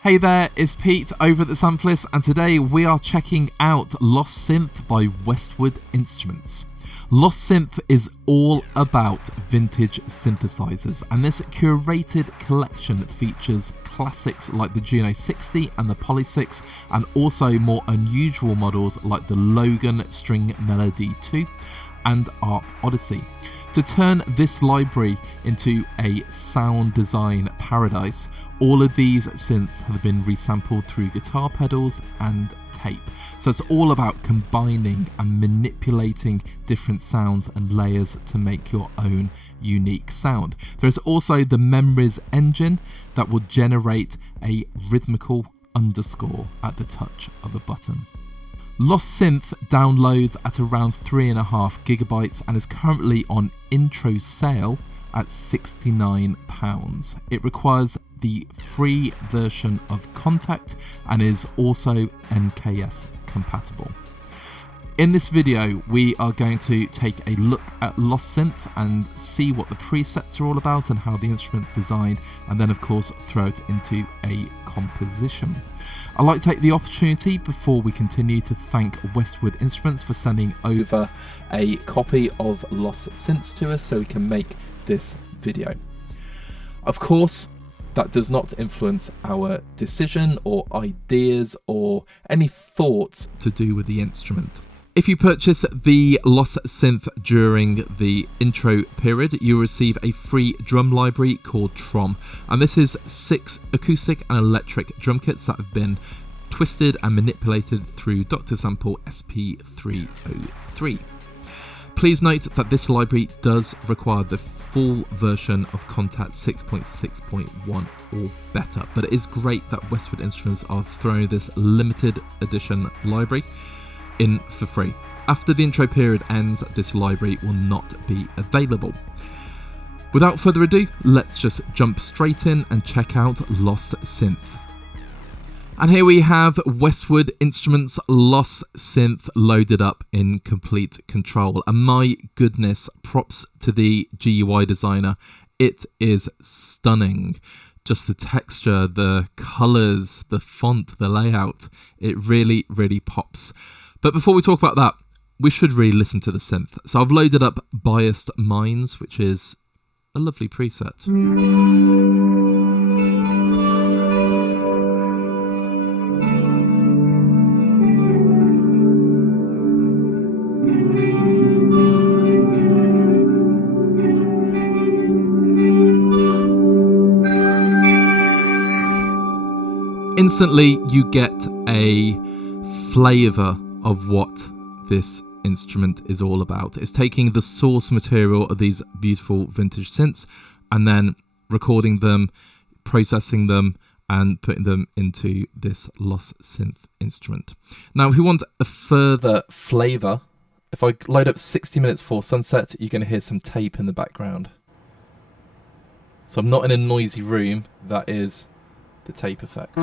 Hey there, it's Pete over at the Sampleist, and today we are checking out Lost Synth by Westwood Instruments. Lost Synth is all about vintage synthesizers, and this curated collection features classics like the Juno 60 and the Poly 6, and also more unusual models like the Logan String Melody 2 and our Odyssey. To turn this library into a sound design paradise, all of these synths have been resampled through guitar pedals and tape. So it's all about combining and manipulating different sounds and layers to make your own unique sound. There's also the Memories engine that will generate a rhythmical underscore at the touch of a button. Lost Synth downloads at around 3.5 gigabytes and is currently on intro sale at £69. It requires the free version of Kontakt and is also NKS compatible. In this video, we are going to take a look at Lost Synth and see what the presets are all about and how the instrument's designed, and then of course throw it into a composition. I'd like to take the opportunity before we continue to thank Westwood Instruments for sending over a copy of Lost Synth to us so we can make this video. Of course, that does not influence our decision or ideas or any thoughts to do with the instrument. If you purchase the Lost Synth during the intro period, you receive a free drum library called Tromm, and this is 6 acoustic and electric drum kits that have been twisted and manipulated through Dr. Sample SP303. Please note that this library does require the full version of Kontakt 6.6.1 or better, but it is great that Westwood Instruments are throwing this limited edition library in for free. After the intro period ends, this library will not be available. Without further ado, let's just jump straight in and check out Lost Synth. And here we have Westwood Instruments Lost Synth loaded up in complete control. And my goodness, props to the GUI designer. It is stunning. Just the texture, the colours, the font, the layout. It really, really pops. But before we talk about that, we should really listen to the synth. So I've loaded up Biased Minds, which is a lovely preset. Instantly, you get a flavour of what this instrument is all about. It's taking the source material of these beautiful vintage synths and then recording them, processing them, and putting them into this Lost Synth instrument. Now, if you want a further flavour, if I load up 60 minutes before sunset, you're going to hear some tape in the background. So I'm not in a noisy room. That is the tape effect.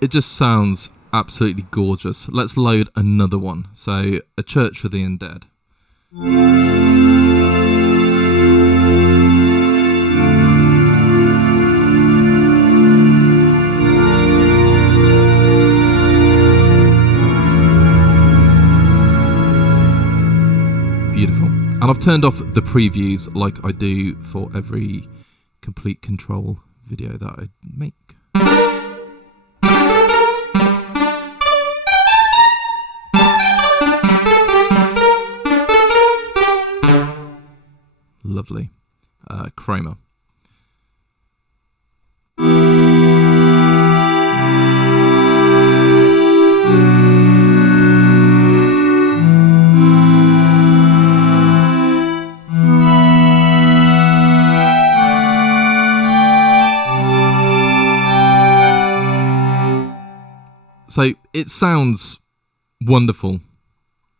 It just sounds absolutely gorgeous. Let's load another one. So, A Church for the Undead. Beautiful. And I've turned off the previews like I do for every complete control video that I make. Lovely. Chroma. So it sounds wonderful,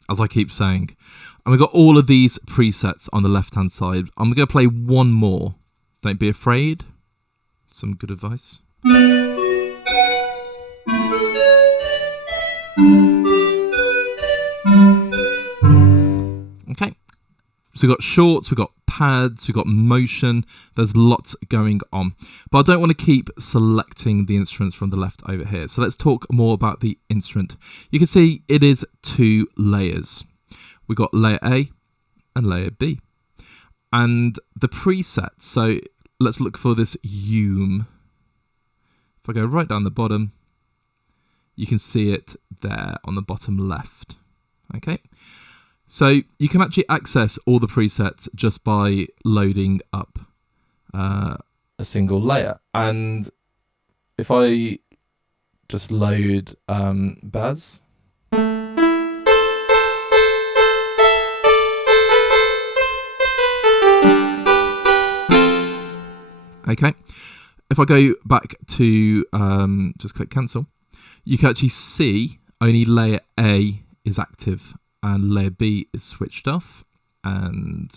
as I keep saying. And we've got all of these presets on the left-hand side. I'm going to play one more. Don't be afraid. Some good advice. Okay. So we've got shorts, we've got pads, we've got motion. There's lots going on. But I don't want to keep selecting the instruments from the left over here. So let's talk more about the instrument. You can see it is 2 layers. We've got layer A and layer B. And the presets, so let's look for this If I go right down the bottom, you can see it there on the bottom left. Okay. So you can actually access all the presets just by loading up a single layer. And if I just load Baz. Okay. If I go back to just click cancel, you can actually see only layer A is active and layer B is switched off, and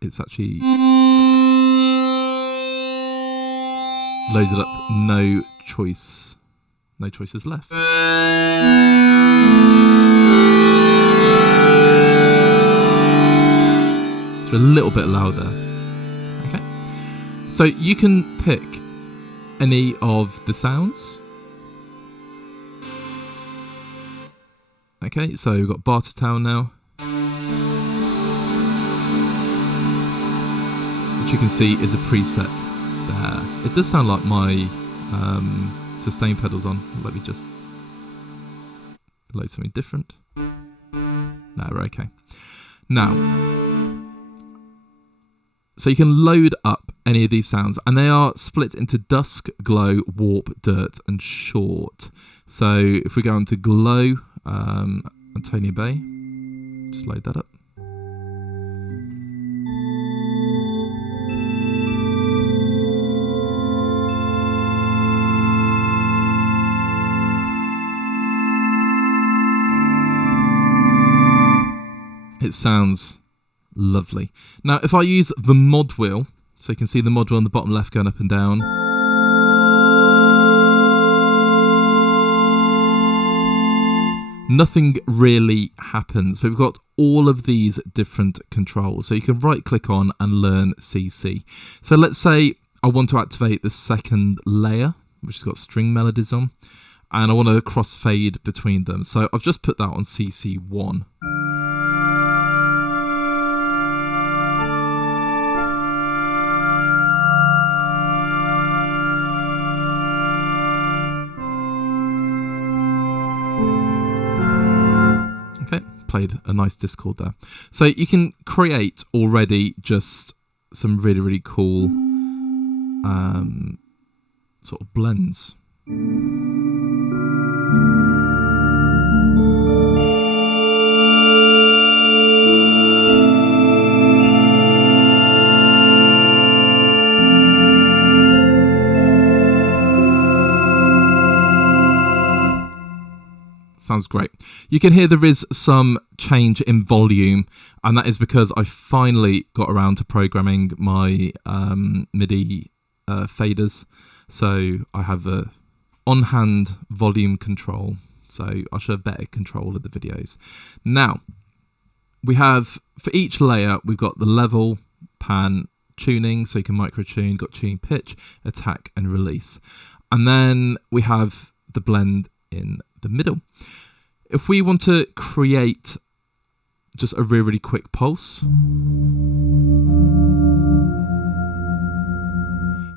it's actually loaded up no choices left. It's a little bit louder. Okay, so you can pick any of the sounds. Okay, so we've got Barter Town now, which you can see is a preset there. It does sound like my sustain pedals on. Let me just load something different. No, we're okay. Now, so you can load up any of these sounds, and they are split into dusk, glow, warp, dirt, and short. So if we go into glow, Antonio Bay, just load that up. It sounds lovely. Now, if I use the mod wheel, so you can see the mod wheel on the bottom left going up and down. Nothing really happens, but we've got all of these different controls. So you can right click on and learn CC. So let's say I want to activate the second layer, which has got string melodies on, and I want to crossfade between them. So I've just put that on CC1. Played a nice Discord there. So you can create already just some really, really cool sort of blends. Sounds great. You can hear there is some change in volume, and that is because I finally got around to programming my MIDI faders. So I have a on-hand volume control, so I should have better control of the videos. Now, we have, for each layer, we've got the level, pan, tuning, so you can micro-tune, got tune pitch, attack, and release. And then we have the blend in the middle. If we want to create just a really, really quick pulse,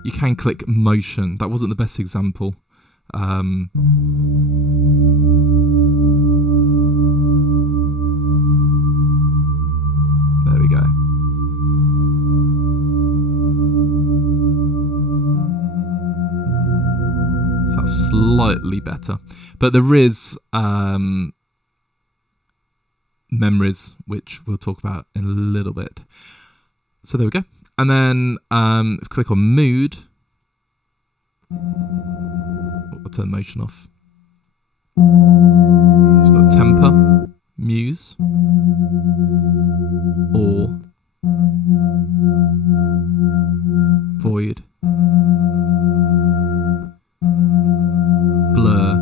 you can click motion. That wasn't the best example. There we go. So that's slightly better. But there is memories, which we'll talk about in a little bit. So there we go. And then if I click on mood, I'll turn motion off. So we've got temper, muse, or void, blur,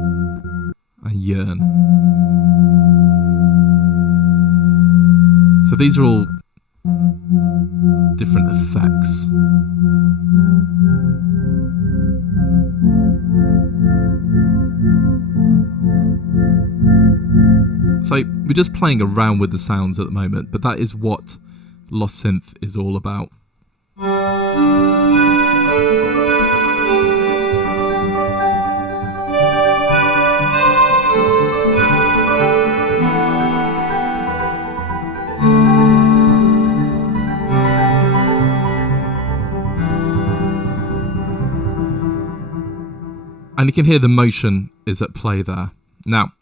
and yearn. So these are all different effects. So we're just playing around with the sounds at the moment, but that is what Lost Synth is all about. And you can hear the motion is at play there. Now,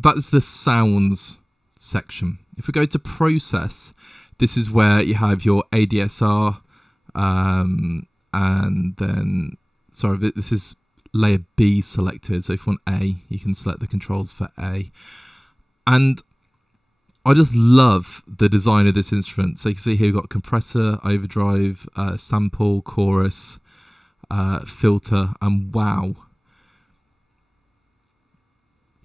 that's the sounds section. If we go to process, this is where you have your ADSR, and then, sorry, this is layer B selected. So if you want A, you can select the controls for A. And I just love the design of this instrument. So you can see here we've got compressor, overdrive, sample, chorus, filter, and wow.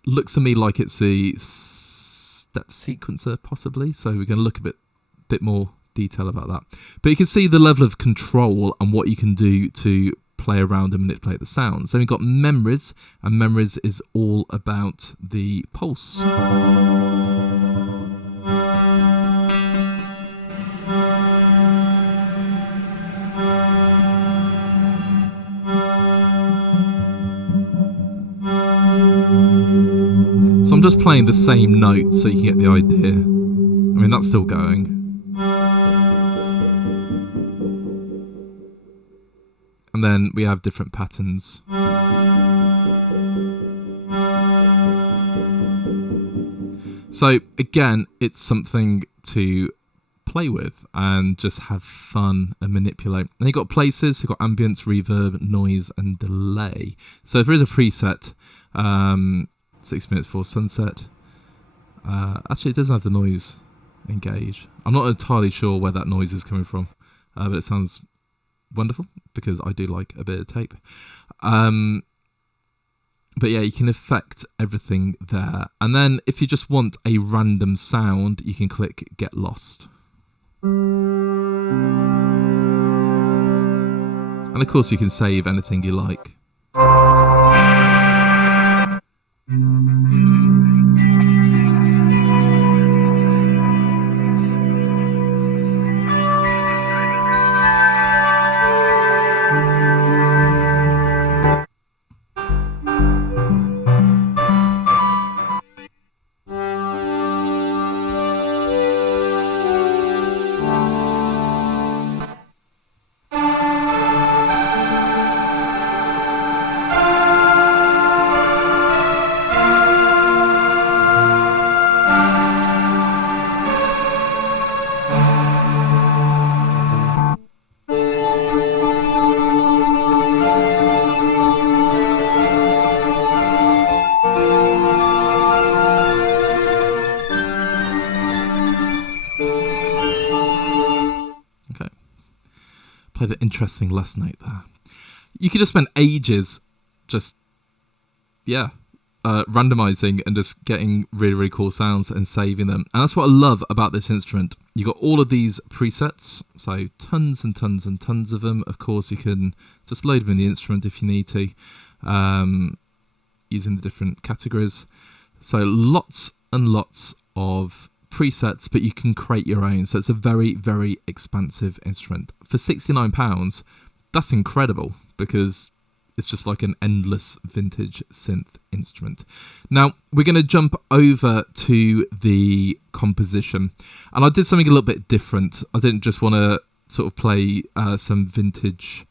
Looks to me like it's a step sequencer, possibly. So we're going to look a bit more detail about that. But you can see the level of control and what you can do to play around and manipulate the sounds. Then we've got memories, and memories is all about the pulse. So I'm just playing the same note so you can get the idea. I mean, that's still going. And then we have different patterns. So again, it's something to play with and just have fun and manipulate. And you've got places, you've got ambience, reverb, noise, and delay. So if there is a preset, 6 minutes before sunset. Actually, it doesn't have the noise engage. I'm not entirely sure where that noise is coming from, but it sounds wonderful because I do like a bit of tape. But yeah, you can affect everything there. And then if you just want a random sound, you can click Get Lost. And of course, you can save anything you like. Played an interesting last night there. You could just spend ages just, randomizing and just getting really, really cool sounds and saving them. And that's what I love about this instrument. You got all of these presets, so tons and tons and tons of them. Of course, you can just load them in the instrument if you need to, using the different categories. So lots and lots of presets, but you can create your own. So it's a very, very expansive instrument. For £69, that's incredible because it's just like an endless vintage synth instrument. Now, we're going to jump over to the composition. And I did something a little bit different. I didn't just want to sort of play some vintage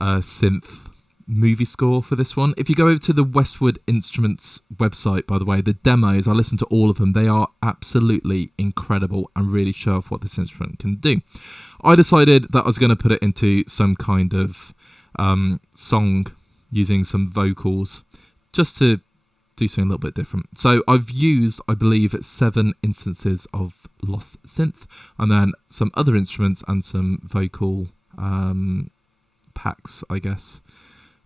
synth movie score for this one. If you go over to the Westwood Instruments website, by the way, the demos, I listened to all of them. They are absolutely incredible and really show off what this instrument can do. I decided that I was going to put it into some kind of song using some vocals just to do something a little bit different. So I've used, I believe, 7 instances of Lost Synth, and then some other instruments and some vocal packs, I guess,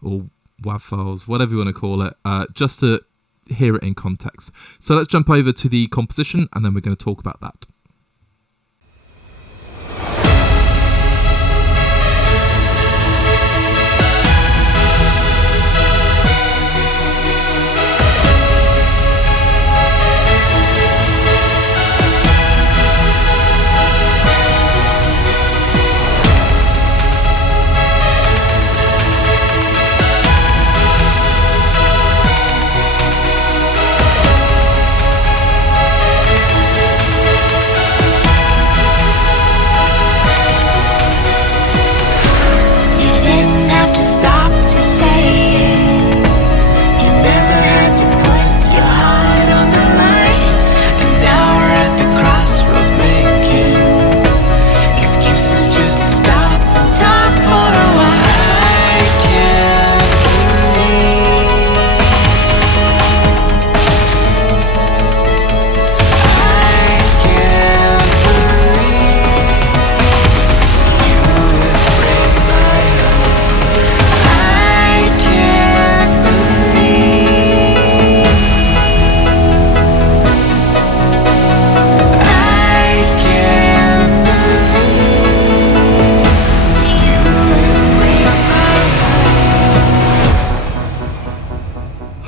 or WAV files, whatever you want to call it, just to hear it in context. So let's jump over to the composition, and then we're going to talk about that.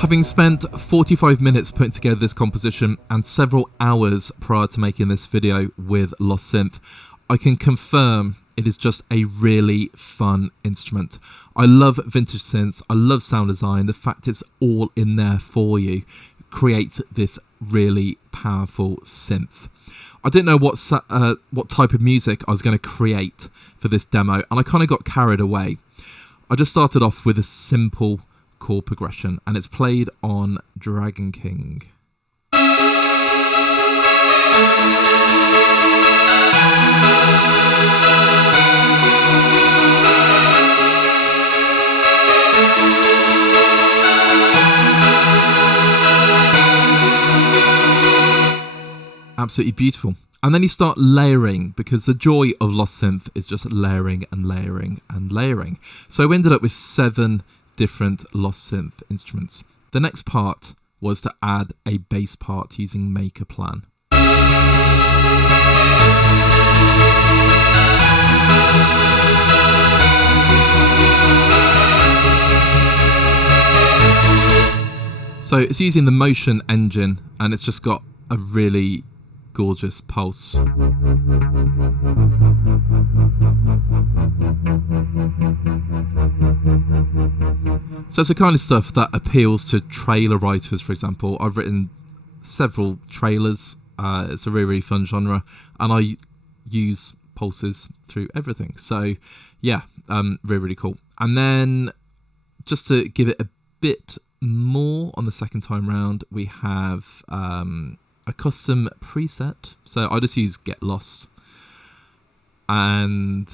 Having spent 45 minutes putting together this composition and several hours prior to making this video with Lost Synth, I can confirm it is just a really fun instrument. I love vintage synths, I love sound design, the fact it's all in there for you creates this really powerful synth. I didn't know what type of music I was going to create for this demo, and I kind of got carried away. I just started off with a simple chord progression, and it's played on Dragon King. Absolutely beautiful. And then you start layering, because the joy of Lost Synth is just layering and layering and layering. So we ended up with 7 different Lost Synth instruments. The next part was to add a bass part using Maker Plan. So it's using the Motion engine, and it's just got a really gorgeous pulse. So it's the kind of stuff that appeals to trailer writers, for example. I've written several trailers. It's a really, really fun genre, and I use pulses through everything. So yeah, really, really cool. And then just to give it a bit more on the second time round, we have a custom preset. So I just use Get Lost, and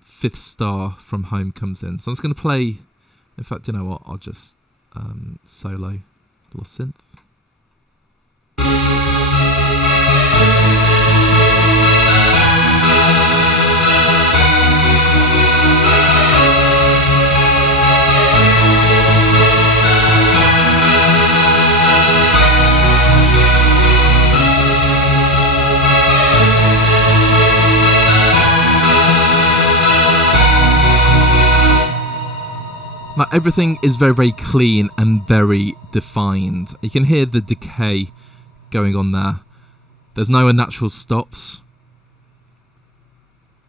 Fifth Star from Home comes in. So I'm just going to play, in fact, you know what, I'll just solo Lost Synth. Now everything is very, very clean and very defined. You can hear the decay going on there. There's no unnatural stops,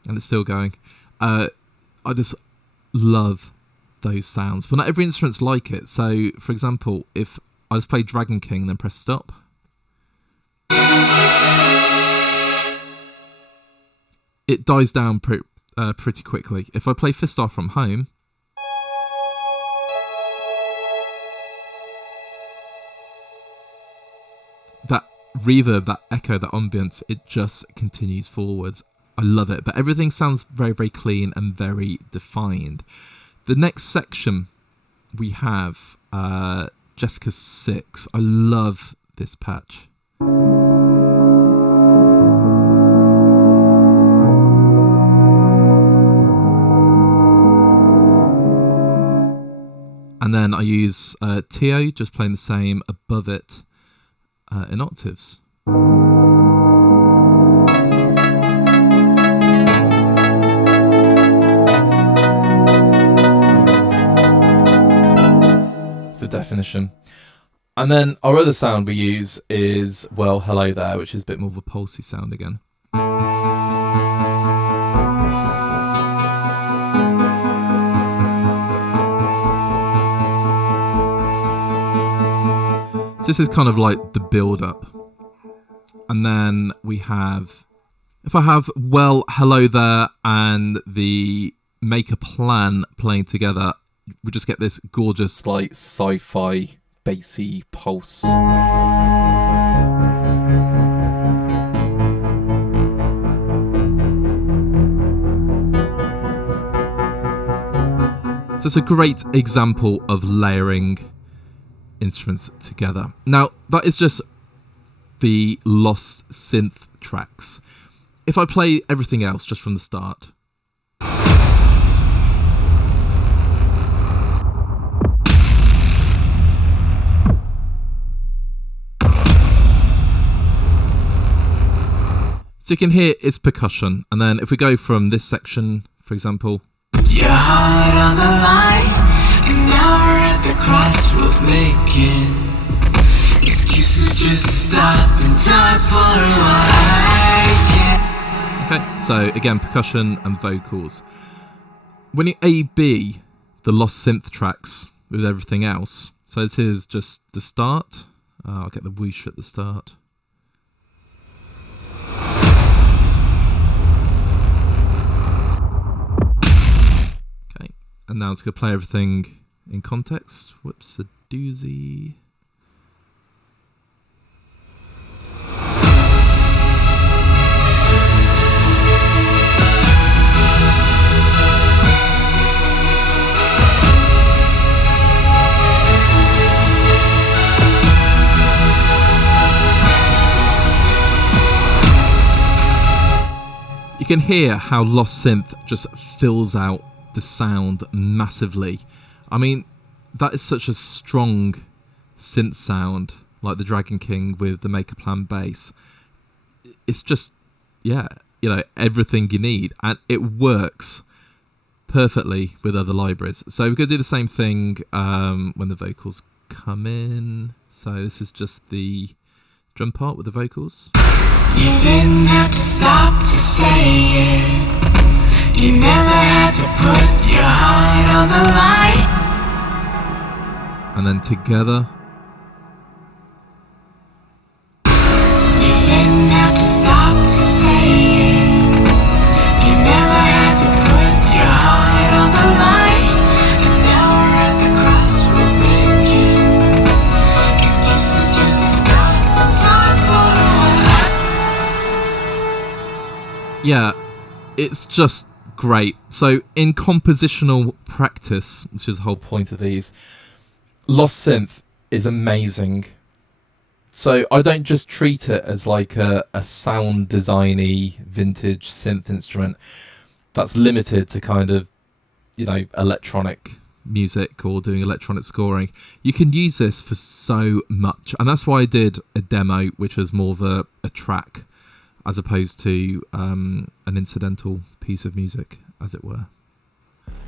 and it's still going. I just love those sounds, but not every instrument's like it. So, for example, if I just play Dragon King and then press stop, it dies down pretty quickly. If I play Fifth Star from Home, that reverb, that echo, that ambience, it just continues forwards. I love it, but everything sounds very, very clean and very defined. The next section we have Jessica 6. I love this patch. And then I use Tio, just playing the same above it in octaves. For definition. And then our other sound we use is Well Hello There, which is a bit more of a pulsy sound again. So this is kind of like the build-up. And then we have, if I have Well Hello There and the Make a Plan playing together, we just get this gorgeous like sci-fi bassy pulse. So it's a great example of layering instruments together. Now, that is just the Lost Synth tracks. If I play everything else just from the start. So you can hear it's percussion. And then if we go from this section, for example. Your heart on the line, and now we're at the crossroads making excuses just to stop in time for a while. Okay, so again, percussion and vocals. When you A-B the Lost Synth tracks with everything else, so this is just the start. I'll get the whoosh at the start. And now it's going to play everything in context. Whoops, a doozy. You can hear how Lost Synth just fills out the sound massively. I mean, that is such a strong synth sound, like the Dragon King with the Make a Plan bass. It's just, yeah, you know, everything you need, and it works perfectly with other libraries. So we're going to do the same thing when the vocals come in. So this is just the drum part with the vocals. You didn't have to stop to say it. You never had to put your heart on the line. And then together. You didn't have to stop to say it. You never had to put your heart on the line. And now we're at the crossroads making excuses just to stop in time for a while. Yeah, it's just great. So in compositional practice, which is the whole point of these, Lost Synth is amazing. So I don't just treat it as like a sound designy vintage synth instrument that's limited to kind of, you know, electronic music or doing electronic scoring. You can use this for so much, and that's why I did a demo which was more of a track as opposed to an incidental piece of music, as it were.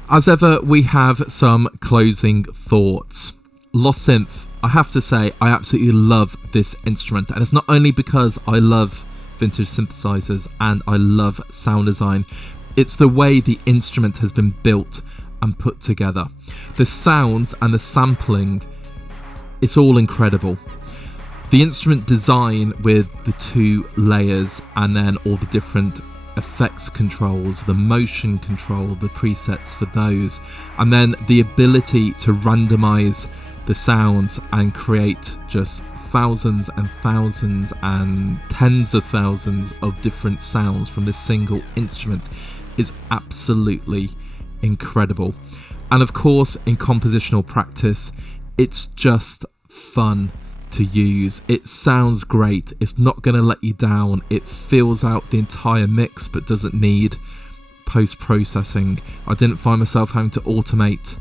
As ever, we have some closing thoughts. Lost Synth, I have to say, I absolutely love this instrument, and it's not only because I love vintage synthesizers and I love sound design, it's the way the instrument has been built and put together. The sounds and the sampling, it's all incredible. The instrument design with the 2 layers and then all the different effects controls, the motion control, the presets for those, and then the ability to randomize the sounds and create just thousands and thousands and tens of thousands of different sounds from this single instrument is absolutely incredible. And of course, in compositional practice, it's just fun to use. It sounds great. It's not going to let you down. It fills out the entire mix but doesn't need post-processing. I didn't find myself having to automate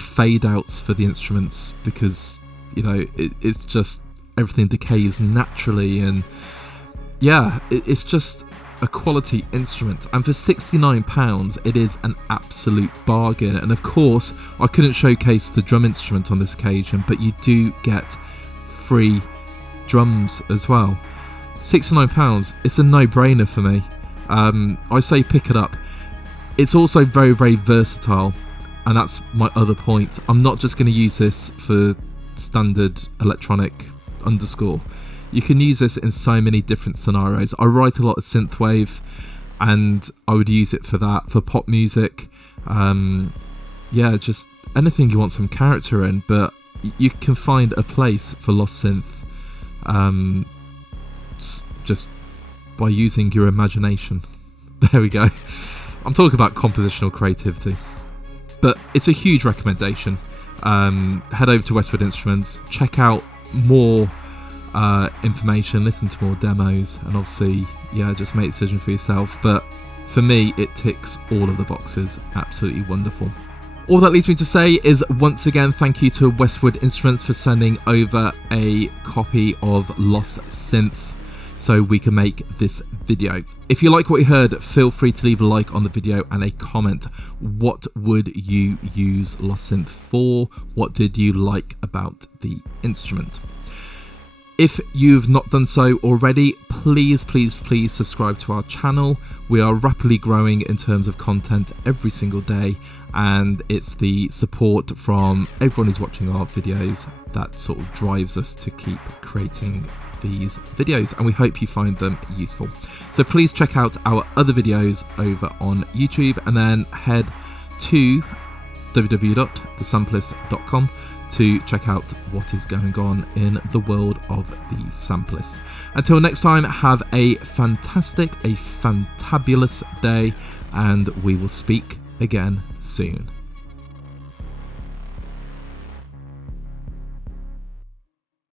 fade outs for the instruments because, you know, it's just everything decays naturally, and yeah, it's just a quality instrument. And for £69 it is an absolute bargain. And of course, I couldn't showcase the drum instrument on this occasion, but you do get free drums as well. £69, it's a no-brainer for me. I say pick it up. It's also very, very versatile, and that's my other point. I'm not just going to use this for standard electronic underscore. You can use this in so many different scenarios. I write a lot of synthwave, and I would use it for that, for pop music. Yeah, just anything you want some character in, but you can find a place for Lost Synth just by using your imagination. There we go. I'm talking about compositional creativity, but it's a huge recommendation. Head over to Westwood Instruments, check out more information, listen to more demos, and obviously, yeah, just make a decision for yourself. But for me, it ticks all of the boxes. Absolutely wonderful. All that leaves me to say is, once again, thank you to Westwood Instruments for sending over a copy of Lost Synth so we can make this video. If you like what you heard, feel free to leave a like on the video and a comment. What would you use Lost Synth for? What did you like about the instrument? If you've not done so already, please subscribe to our channel. We are rapidly growing in terms of content every single day, and it's the support from everyone who's watching our videos that sort of drives us to keep creating these videos, and we hope you find them useful. So please check out our other videos over on YouTube, and then head to www.thesampleist.com to check out what is going on in the world of the Sampleist. Until next time, have a fantastic, a fantabulous day, and we will speak again soon.